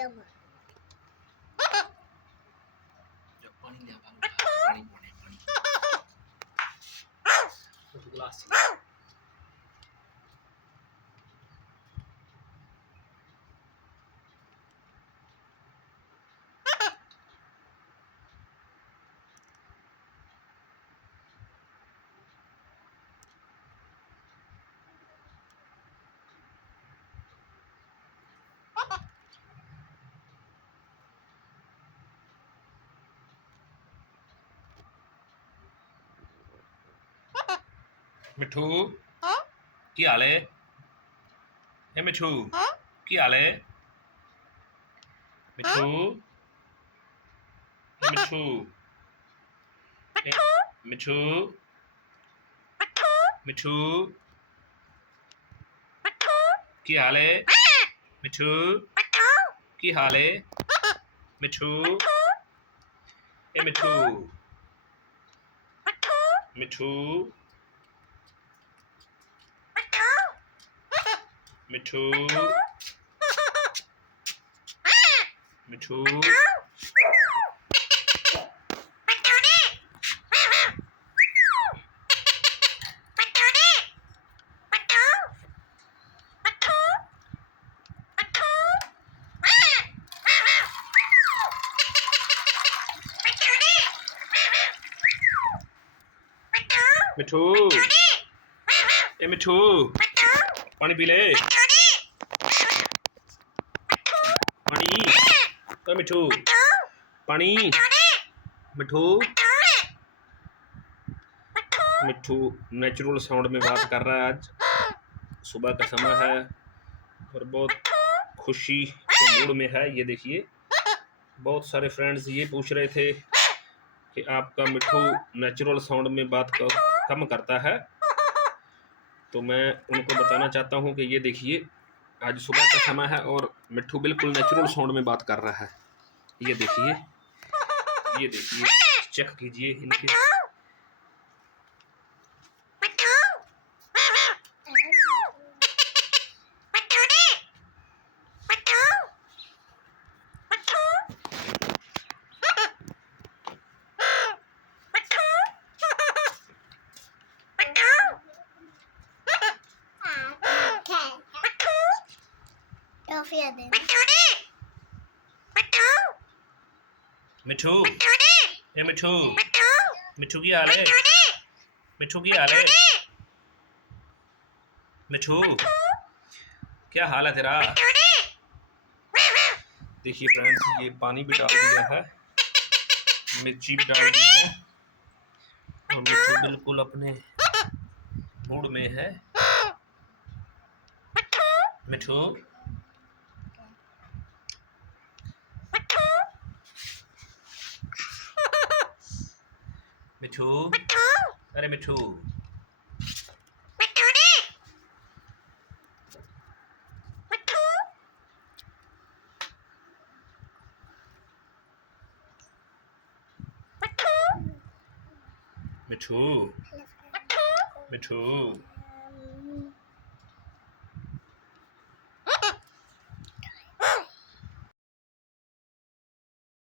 जब पानी लिया पानी पीने पानी तो गिलास मिठू की हाल है ए मिठू की हाल है मिठू मिठू मिठू मिठू की हाल है मिठू की हाल है मिठू ए मिठू मिठू मिठू मिठू मिठू ए मिठू पानी पी ले पानी ए मिठू पानी मिठू मिठू नेचुरल साउंड में बात कर रहा है। आज सुबह का समय है और बहुत खुशी के मूड में है। ये देखिए बहुत सारे फ्रेंड्स ये पूछ रहे थे कि आपका मिठू नेचुरल साउंड में बात कम करता है, तो मैं उनको बताना चाहता हूँ कि ये देखिए आज सुबह का समय है और मिठू बिल्कुल नेचुरल साउंड में बात कर रहा है। ये देखिए चेक कीजिए इनके। मिठू ए मिठू मिठू की हाल है मिठू की हाल है मिठू क्या हाल है तेरा। देखिए फ्रेंड्स ये पानी भी डाल दिया है, मिर्ची भी डाल दी है और मिठू बिल्कुल अपने मूड में है। मिठू मिठू अरे मिठू मिठू मिठू